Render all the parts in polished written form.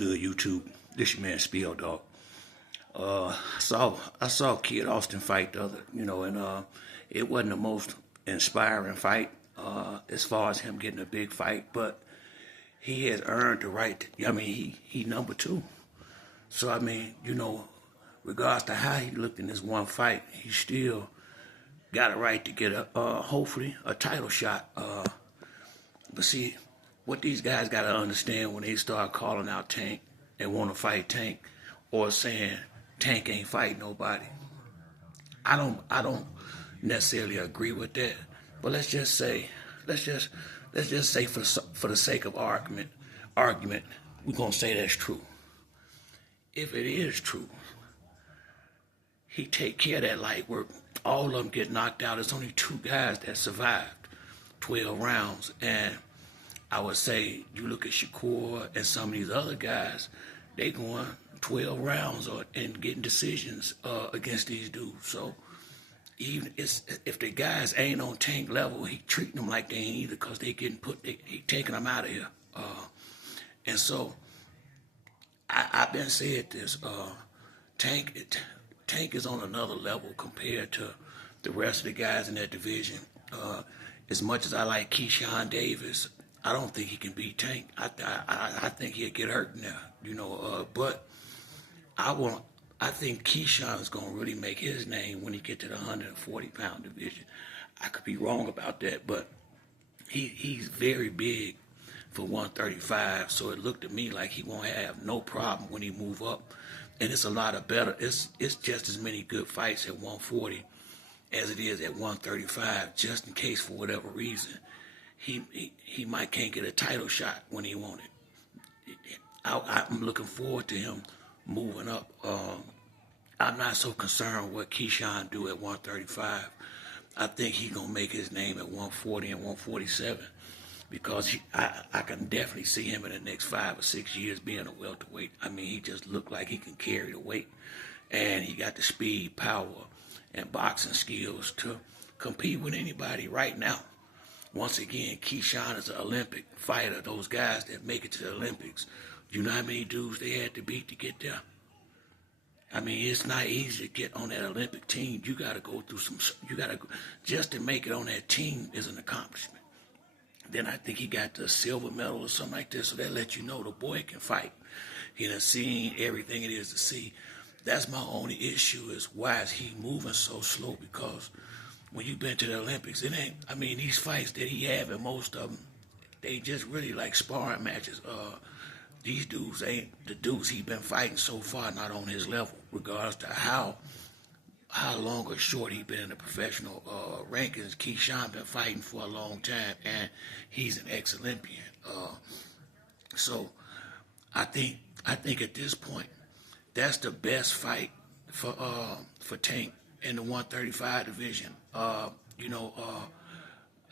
good, YouTube? This your man Spiel Dog. I saw Kid Austin fight the other, and it wasn't the most inspiring fight as far as him getting a big fight, but he has earned the right. He number two. So regards to how he looked in this one fight, he still got a right to get a hopefully a title shot. But see, what these guys got to understand when they start calling out Tank and want to fight Tank, or saying Tank ain't fight nobody, I don't necessarily agree with that. But let's just say for the sake of argument, we're gonna say that's true. If it is true, he take care of that light work. All of them get knocked out. There's only two guys that survived 12 rounds. And I would say you look at Shakur and some of these other guys, they going 12 rounds and getting decisions against these dudes. So even if the guys ain't on Tank level, he treating them like they ain't either, because they getting he taking them out of here. And so I've been saying this. Tank is on another level compared to the rest of the guys in that division. As much as I like Keyshawn Davis, I don't think he can beat Tank. I think he'll get hurt now, but I think Keyshawn's gonna really make his name when he get to the 140-pound division. I could be wrong about that, but he's very big for 135, so it looked to me like he won't have no problem when he move up. And it's a lot of better. It's just as many good fights at 140 as it is at 135. Just in case, for whatever reason, he might can't get a title shot when he want it. I'm looking forward to him moving up. I'm not so concerned with what Keyshawn do at 135. I think he's gonna make his name at 140 and 147. Because I can definitely see him in the next 5 or 6 years being a welterweight. He just looked like he can carry the weight. And he got the speed, power, and boxing skills to compete with anybody right now. Once again, Keyshawn is an Olympic fighter. Those guys that make it to the Olympics, you know how many dudes they had to beat to get there? It's not easy to get on that Olympic team. You got to go through just to make it on that team is an accomplishment. Then I think he got the silver medal or something like this, so that lets you know the boy can fight. He done seen everything it is to see. That's my only issue, is why is he moving so slow? Because when you've been to the Olympics, it ain't, these fights that he have, and most of them, they just really like sparring matches. These dudes ain't the dudes he been fighting so far, not on his level, regardless to how long or short he been in the professional rankings. Keyshawn been fighting for a long time, and he's an ex-Olympian. So I think at this point, that's the best fight for Tank in the 135 division.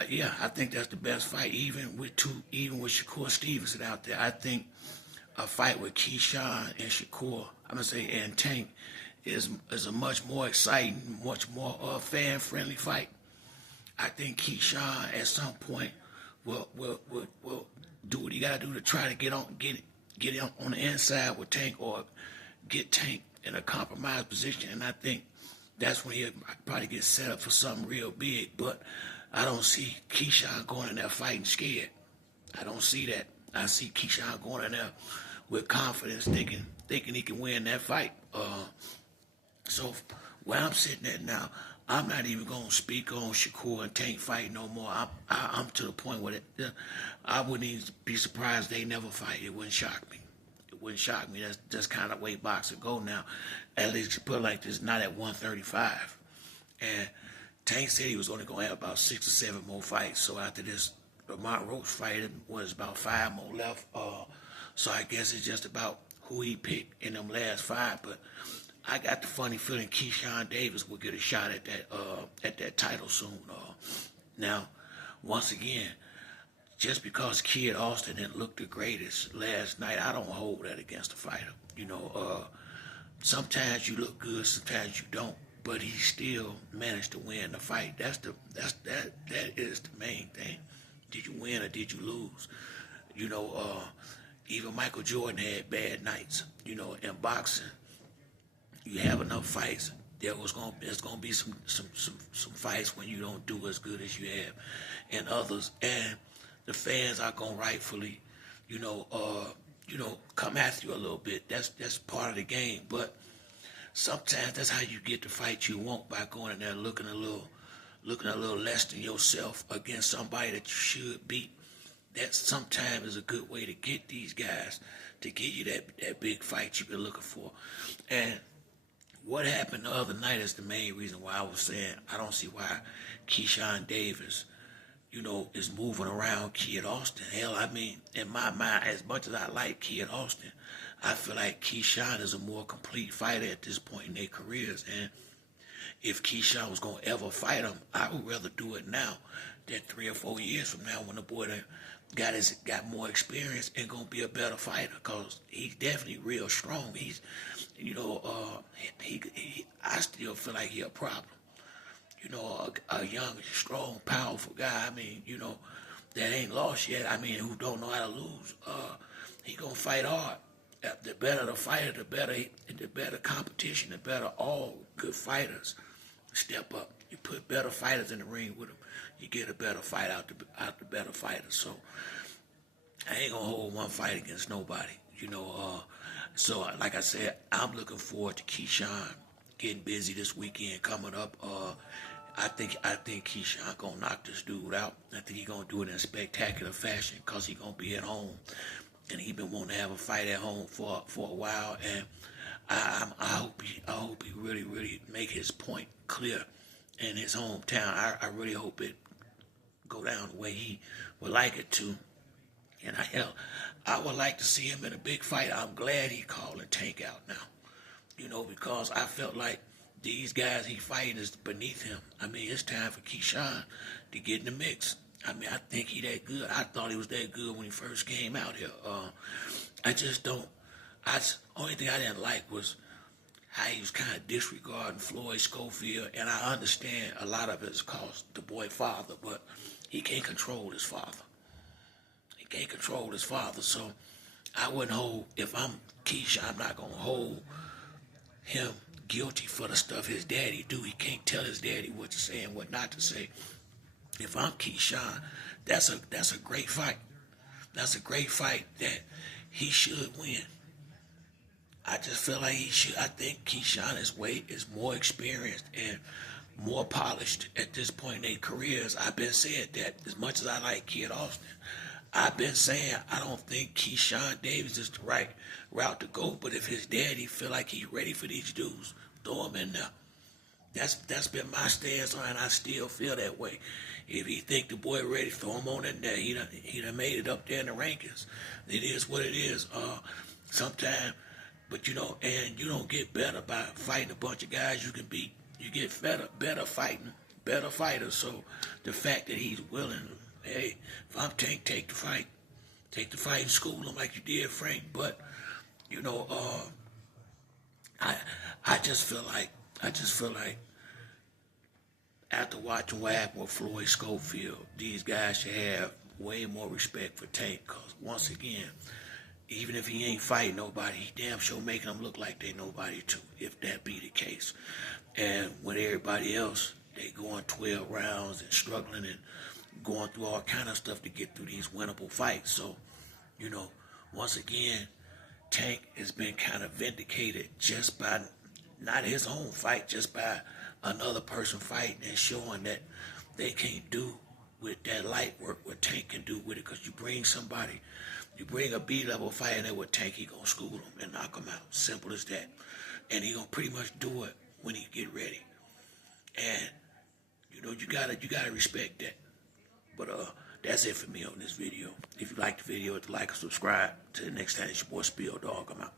Yeah, I think that's the best fight, even with Shakur Stevenson out there. I think a fight with Keyshawn and Shakur, and Tank, is a much more exciting, much more fan-friendly fight. I think Keyshawn at some point will do what he got to do to try to get on the inside with Tank, or get Tank in a compromised position. And I think that's when he'll probably get set up for something real big. But I don't see Keyshawn going in there fighting scared. I don't see that. I see Keyshawn going in there with confidence, thinking he can win that fight. So where I'm sitting at now, I'm not even going to speak on Shakur and Tank fight no more. I'm to the point where I wouldn't even be surprised they never fight. It wouldn't shock me. It wouldn't shock me. That's just kind of way boxing go now. At least you put it like this, not at 135. And Tank said he was only going to have about 6 or 7 more fights. So after this Lamont Roach fight, it was about 5 more left. So I guess it's just about who he picked in them last 5. But I got the funny feeling Keyshawn Davis will get a shot at that title soon. Now, once again, just because Kid Austin didn't look the greatest last night, I don't hold that against a fighter. Sometimes you look good, sometimes you don't, but he still managed to win the fight. That is the main thing. Did you win or did you lose? Even Michael Jordan had bad nights. You know, in boxing, you have enough fights. There's gonna be some fights when you don't do as good as you have, and others, and the fans are gonna rightfully, come after you a little bit. That's part of the game. But sometimes that's how you get the fight you want, by going in there looking a little less than yourself against somebody that you should beat. That sometimes is a good way to get these guys to give you that big fight you've been looking for. And what happened the other night is the main reason why I was saying I don't see why Keyshawn Davis, is moving around Kid Austin. Hell, I mean, in my mind, as much as I like Kid Austin, I feel like Keyshawn is a more complete fighter at this point in their careers. And if Keyshawn was going to ever fight him, I would rather do it now than 3 or 4 years from now, when the boy that got more experience and going to be a better fighter, because he's definitely real strong. He's, I still feel like he's a problem. A young, strong, powerful guy, I mean, that ain't lost yet. I mean, who don't know how to lose. He gonna fight hard. The better the fighter, the better competition, the better all good fighters step up. You put better fighters in the ring with them, you get a better fight out the better fighters. So I ain't gonna hold one fight against nobody. So like I said, I'm looking forward to Keyshawn getting busy this weekend coming up. I think Keyshawn gonna knock this dude out. I think he gonna do it in a spectacular fashion, because he gonna be at home, and he been wanting to have a fight at home for a while. And I hope he really make his point clear in his hometown. I really hope it go down the way he would like it to. And I would like to see him in a big fight. I'm glad he calling Tank out now, because I felt like these guys he fighting is beneath him. I mean, it's time for Keyshawn to get in the mix. I mean, I think he that good. I thought he was that good when he first came out here. I just don't. Only thing I didn't like was how he was kind of disregarding Floyd Schofield. And I understand a lot of it's caused the boy father, but he can't control his father. He can't control his father. So I wouldn't hold, if I'm Keyshawn, I'm not going to hold him guilty for the stuff his daddy do. He can't tell his daddy what to say and what not to say. If I'm Keyshawn, that's a great fight. That's a great fight that he should win. I just feel like he should. I think Keyshawn is more experienced and more polished at this point in their careers. I've been saying that as much as I like Kid Austin. I've been saying I don't think Keyshawn Davis is the right route to go, but if his daddy feel like he's ready for these dudes, throw him in there. That's been my stance on it, and I still feel that way. If he think the boy ready, throw him on in there. He done made it up there in the rankings. It is what it is. Sometimes, but and you don't get better by fighting a bunch of guys you can beat. You get better fighting, better fighters. So the fact that he's willing, hey, if I'm Tank, take the fight. Take the fight and school him like you did Frank. But, I just feel like after watching what happened with Floyd Schofield, these guys should have way more respect for Tank. Because once again, even if he ain't fighting nobody, he damn sure making them look like they nobody too, if that be the case. And when everybody else, they going 12 rounds and struggling and going through all kind of stuff to get through these winnable fights. So, once again, Tank has been kind of vindicated just by not his own fight, just by another person fighting and showing that they can't do with that light work what Tank can do with it. Because you bring a B-level fighter there with Tank, he gonna school him and knock him out. Simple as that. And he gonna pretty much do it when he get ready. And you gotta respect that. But that's it for me on this video. If you like the video, hit the like and subscribe. Till the next time, it's your boy Spill Dog. I'm out.